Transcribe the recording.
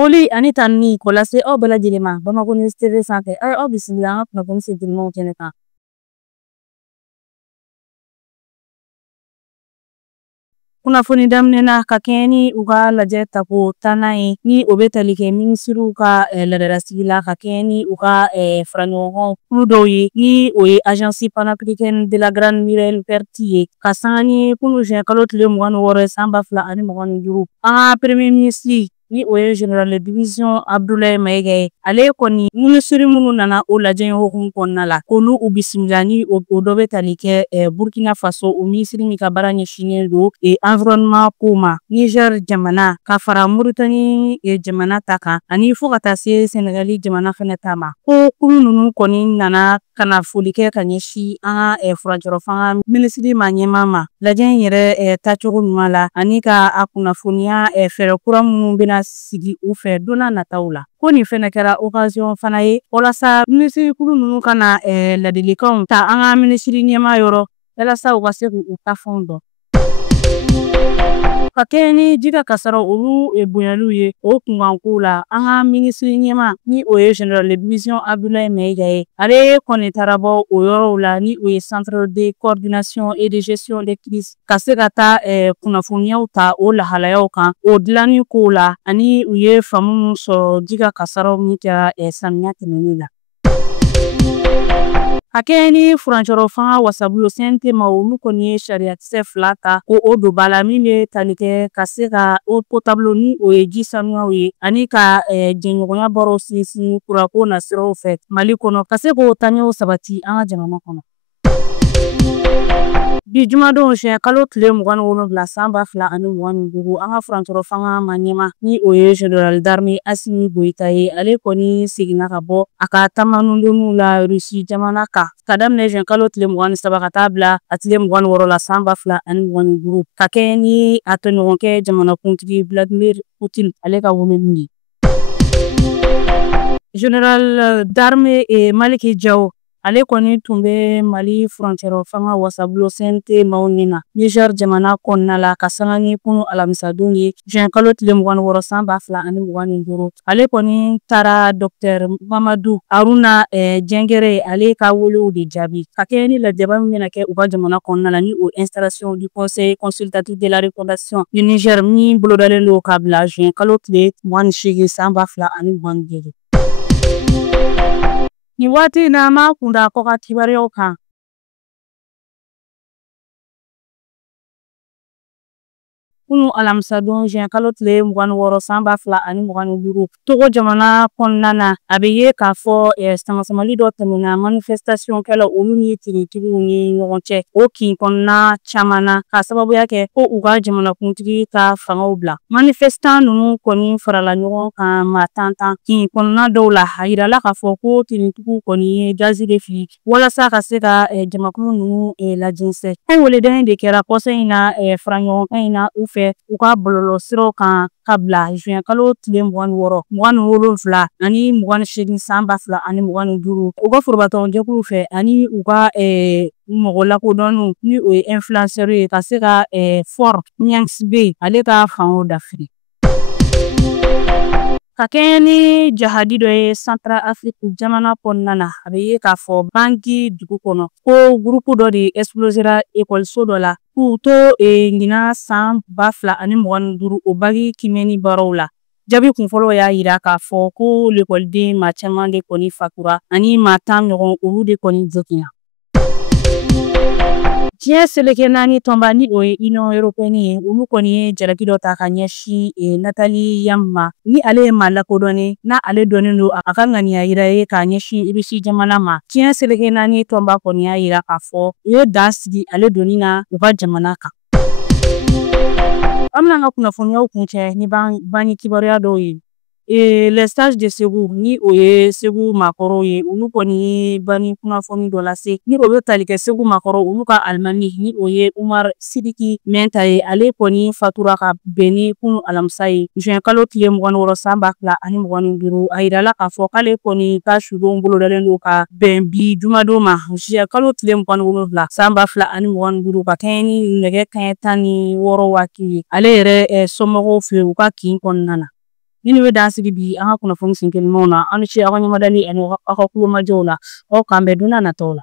Foli ani tanni k'o lase aw bɛɛ lajɛlen ma Bamakɔ News TV sanfɛ aw bisimila an ka kunnafoni sendimanw kɛnɛ kan. Kunnafoni daminɛ na ka kɛɲɛ ni u ka lajɛ tako 10nan ye ni o bɛ tali kɛ minisiriw ka ladala sigi la ka kɛɲɛ ni u ka faraɲɔgɔnkan kulu dɔw ye ni o ye agence panafricaine de la grande muraille verte ye ka sanga ni kunun juin kalo tile 26 san 2025 an ka premier ministre ni o ye général de division Abdoulaye Maiga ye ale kɔni minisiri minnu nana o lajɛ in hokumu kɔnɔna la k'olu u bisimila ni o dɔ bɛ tali kɛ Burkina Faso o minisiri min ka baara ɲɛsinnen don environnement ko ma Niger jamana ka fara Mauritanie jamana ta kan ani fo ka taa se Senegali jamana fɛnɛ ta ma ko kulu ninnu kɔni nana kana foli kɛ ka ɲɛsin an ka furancɛ fanga minisiri ma ɲɛmaa ma lajɛ in yɛrɛ tacogo ɲuman la ani ka a kunnafoniya fɛɛrɛ kura minnu bɛna sigi u fɛ don n'a nataw la ko nin fɛnɛ kɛra occasion fana ye walasa minisiri kulu ninnu kana ladilikanw ta an ka minisiri ɲɛmaa yɔrɔ walasa u ka se k'u tafɛnw dɔn. Ka kɛɲɛ ni ji ka kasara olu bonyaliw ye o kunkanko la an ka minisiri ɲɛmaa ni o ye général de division Abdoulaye Maiga ye ale kɔni taara bɔ o yɔrɔw la ni o ye centre de coordination et de gestion des crises ka se ka taa kunnafoniyaw ta o lahalayaw kan o dilanni ko la ani u ye faamu min sɔrɔ ji ka kasaraw min kɛra samiya tɛmɛnen la. Ka kɛɲɛ ni furancɛ fanga wasabulon CNT ma olu kɔni ye sariyakisɛ 2 ta ko o don ba la min bɛ tali kɛ ka se ka eau potable ni o ye ji sanuyaw ye ani ka jɛɲɔgɔnya baaraw sinsin kurako nasiraw fɛ Mali kɔnɔ ka se k'o taɲɛw sabati an ka jamana kɔnɔ. Bi jumadon juin kalo tile 27 san 2025 an ka furancɛ fanga ma ɲɛma ni o ye général d'armée Assimi Goïta ye ale kɔni seginna ka bɔ a ka taamanundoniw la Russie jamana kan ka daminɛ juin kalo tile 23 ka taa bila a tile 26 la san 2025 ka kɛɲɛ ni a tɔɲɔgɔnkɛ jamanakuntigi Vladimir Poutine ale ka weleli ye. Général d'armée Maliki Diawo ale kɔni tun bɛ Mali furancɛ fanga wasabulon CNT maaw ɲɛna Niger jamana kɔnɔna la ka sanga ni kunun alamisadon ye juin kalo tile 26 san 2025 ale kɔni taara Dr Mamadou Haruna Jengere ale ka welew de jaabi ka kɛɲɛ ni lajɛba min bɛna kɛ u ka jamana kɔnɔna la ni o installation du conseil consultatif de la refondation du Niger min bolodalen don ka bila juin kalo tile 28 san 2025. Ni waati in na an b'a kunda kɔ ka kibaruyaw kan. Kunun alamisadon juin kalo tile 26 san 2025 Togo jamana kɔnɔna na a bɛ ye k'a fɔ samasamali dɔ tɛmɛna manifestation kɛla olu ni tigitigiw ni ɲɔgɔn cɛ o kin kɔnɔna caman na ka sababuya kɛ ko u ka jamanakuntigi ka fangaw bila manifestant ninnu kɔni farala ɲɔgɔn kan maa 10 kin kɔnɔna dɔw la a yirala k'a fɔ ko tigitigiw kɔni ye gazi de fili walasa ka se ka jamakulu ninnu lajɛnsɛn ko weleden de kɛra kɔsɔ in na faraɲɔgɔnkan in na u fɛ u ka bɔlɔlɔsiraw kan ka bila juin kalo tile 26 27 ani 28 san 2025 u ka forobatɔnjɛkulu fɛ ani u ka mɔgɔ lakodɔnnenw ni o ye influenceurs ye ka se ka fort Niangsbe ale ka fangaw dafiri. Ka kɛɲɛ ni jahadi dɔ ye Central Afrique jamana kɔnɔna na a bɛ ye k'a fɔ Bangi dugu kɔnɔ ko groupe dɔ de explosera école-so dɔ la k'u to ɲinan san 2025 o bagi kimɛni baaraw la jaabi kunfɔlɔ y'a yira k'a fɔ ko l'école maa caman de kɔni fatura ani maa 10 ɲɔgɔn olu de kɔni joginna. Diɲɛ seleke 4 tɔnba ni o ye Union européenne ye olu kɔni ye jalaki dɔ ta ka ɲɛsin Nathalie Yamb ma ni ale ye maa lakodɔnnen na ale dɔnnen don a ka ŋaniya yira ye k'a ɲɛsin Russie jamana ma diɲɛ seleke 4 tɔnba kɔni y'a yira k'a fɔ u ye dan sigi ale donni na u ka jamana kan. An bɛna ka kunnafoniyaw kuncɛ ni banni kibaruya dɔw ye. Les sages de Ségou ni o ye Ségou maakɔrɔw ye olu kɔni ye banni kunnafoni dɔ lase ni o bɛ tali kɛ Ségou maakɔrɔ olu ka alimami ni o ye Umar Sidiki Mɛnta ye ale kɔni fatura ka bɛn ni kunun alamisa ye juin kalo tile 26 san 2025 a yirala k'a fɔ k'ale kɔni ka sudon bolodalen don ka bɛn bi jumadon ma juin kalo tile 27 san 2025 ka kɛɲɛ ni nɛgɛ kanɲɛ 16 waati ye ale yɛrɛ somɔgɔw fɛ u ka kin kɔnɔna na. Nini be dansigi bi an ka kunnafoni sintellimanw na aw ni ce aw ka ɲɔgɔn dali ani aw ka kulomajɔw la aw k'an bɛn don n'a nataw la